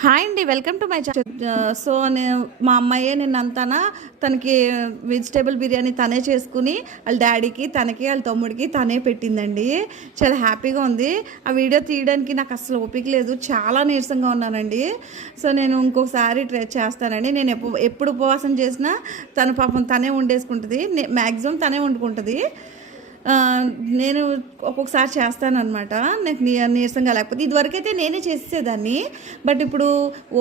Hi అండి, welcome to my channel. So నేను మా అమ్మాయే నిన్నంతానా తనకి వెజిటేబుల్ బిర్యానీ తనే చేసుకుని వాళ్ళ డాడీకి తనకి వాళ్ళ తమ్ముడికి తనే పెట్టిందండి. చాలా హ్యాపీగా ఉంది. ఆ వీడియో తీయడానికి నాకు అసలు ఓపిక లేదు, చాలా నీరసంగా ఉన్నానండి. సో నేను ఇంకొకసారి ట్రై చేస్తానండి. నేను ఎప్పుడు ఉపవాసం చేసినా తను పాపం తనే వండేసుకుంటుంది, మ్యాక్సిమం తనే వండుకుంటుంది. నేను ఒక్కొక్కసారి చేస్తానన్నమాట, నాకు నీరసంగా లేకపోతే. ఇదివరకైతే నేనే చేసేదాన్ని, బట్ ఇప్పుడు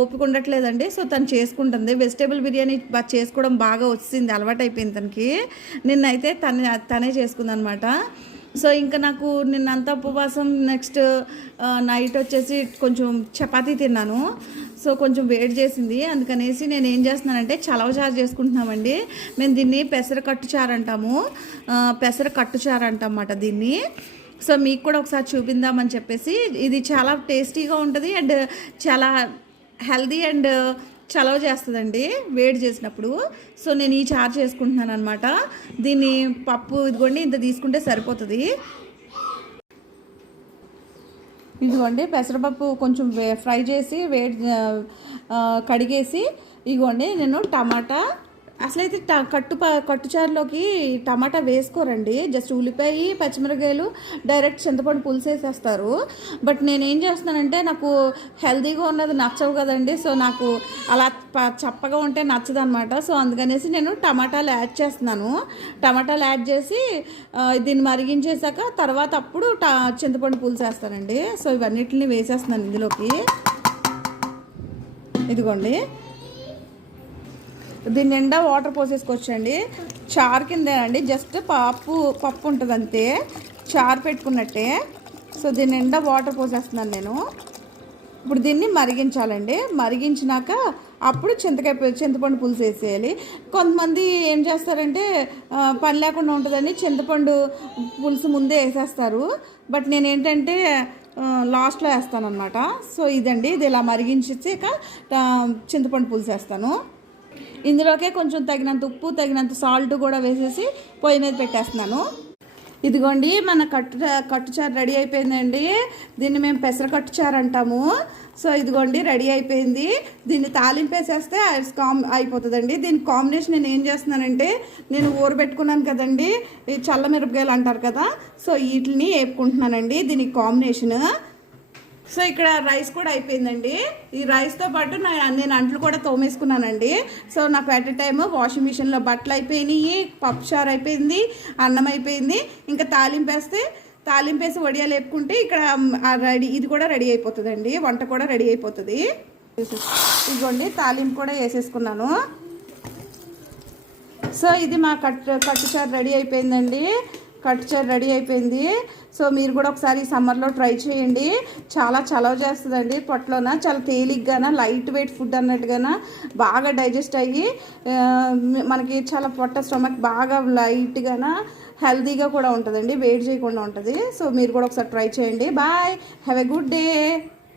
ఓపిక ఉండట్లేదండి. సో తను చేసుకుంటుంది. వెజిటేబుల్ బిర్యానీ చేసుకోవడం బాగా వచ్చింది, అలవాటు అయిపోయింది తనకి. నిన్నైతే తనే చేసుకుందనమాట. సో ఇంకా నాకు నిన్నంతా ఉపవాసం. నెక్స్ట్ నైట్ వచ్చేసి కొంచెం చపాతీ తిన్నాను. సో కొంచెం వేడి చేసింది, అందుకనేసి నేను ఏం చేస్తున్నానంటే చలవచారు చేసుకుంటున్నామండి. మేము దీన్ని పెసర కట్టుచారు అంటాము, పెసర కట్టుచారు అంటామన్నమాట దీన్ని. సో మీకు కూడా ఒకసారి చూపిందామని చెప్పేసి. ఇది చాలా టేస్టీగా ఉంటుంది అండ్ చాలా హెల్దీ అండ్ చలవ చేస్తుందండి వేడి చేసినప్పుడు. సో నేను ఈ చారు చేసుకుంటున్నాను అనమాట. దీన్ని పప్పు ఇదిగోండి ఇంత తీసుకుంటే సరిపోతుంది. ఇదిగోండి పెసరపప్పు కొంచెం ఫ్రై చేసి కడిగేసి, ఇదిగోండి నేను టమాటా, అసలైతే కట్టుచారులోకి టమాటా వేసుకోరండి, జస్ట్ ఉల్లిపాయ పచ్చిమిరకాయలు డైరెక్ట్ చింతపండు పులుసు వేసేస్తారు. బట్ నేను ఏం చేస్తున్నానంటే నాకు హెల్తీగా ఉన్నది నచ్చవు కదండి. సో నాకు అలా చప్పగా ఉంటే నచ్చదు అనమాట. సో అందుకనేసి నేను టమాటాలు యాడ్ చేస్తున్నాను. టమాటాలు యాడ్ చేసి దీన్ని మరిగించేసాక తర్వాత అప్పుడు చింతపండు పులుసు వేస్తానండి. సో ఇవన్నిటిని వేసేస్తున్నాను ఇందులోకి. ఇదిగోండి దీని నిండా వాటర్ పోసేసుకోవచ్చండి. చారు కిందేనండి, జస్ట్ పప్పు ఉంటుంది అంతే, చారు పెట్టుకున్నట్టే. సో దీని నిండా వాటర్ పోసేస్తున్నాను నేను. ఇప్పుడు దీన్ని మరిగించాలండి. మరిగించినాక అప్పుడు చింతపండు పులుసు వేసేయాలి. కొంతమంది ఏం చేస్తారంటే పని లేకుండా ఉంటుందని చింతపండు పులుసు ముందే వేసేస్తారు. బట్ నేను ఏంటంటే లాస్ట్లో వేస్తాను అనమాట. సో ఇదండి, ఇది ఇలా మరిగించాక చింతపండు పులుసు వేస్తాను. ఇందులోకే కొంచెం తగినంత ఉప్పు తగినంత సాల్ట్ కూడా వేసేసి పొయ్యి మీద పెట్టేస్తున్నాను. ఇదిగోండి మన కట్టుచారు రెడీ అయిపోయిందండి. దీన్ని మేము పెసర కట్టుచారు అంటాము. సో ఇదిగోండి రెడీ అయిపోయింది. దీన్ని తాలింపు వేసేస్తే అయిపోతుందండి. దీనికి కాంబినేషన్ నేను ఏం చేస్తున్నానంటే, నేను ఊరబెట్టుకున్నాను కదండి ఈ చల్ల మిరపకాయలు అంటారు కదా, సో వీటిని వేపుకుంటున్నానండి దీనికి కాంబినేషన్. సో ఇక్కడ రైస్ కూడా అయిపోయిందండి. ఈ రైస్తో పాటు నేను అంట్లు కూడా తోమేసుకున్నానండి. సో నాకు అట్ ఎ టైమ్ వాషింగ్ మిషన్లో బట్టలు అయిపోయినాయి, పప్పుచారు అయిపోయింది, అన్నం అయిపోయింది. ఇంకా తాలింపేసి వడియాలు వేపుకుంటే ఇక్కడ ఇది కూడా రెడీ అయిపోతుందండి, వంట కూడా రెడీ అయిపోతుంది. ఇదిగోండి తాలింపు కూడా వేసేసుకున్నాను. సో ఇది మా కట్టుచారు రెడీ అయిపోయిందండి. కట్టుచారు రెడీ అయిపోయింది. సో మీరు కూడా ఒకసారి సమ్మర్లో ట్రై చేయండి. చాలా చలవ చేస్తుందండి పొట్టలోన. చాలా తేలిగ్గాన లైట్ వెయిట్ ఫుడ్ అన్నట్టుగాన బాగా డైజెస్ట్ అయ్యి మనకి చాలా స్టమక్ బాగా లైట్గాన హెల్తీగా కూడా ఉంటుందండి, వెయిట్ చేయకుండా ఉంటుంది. సో మీరు కూడా ఒకసారి ట్రై చేయండి. Bye, have a good day.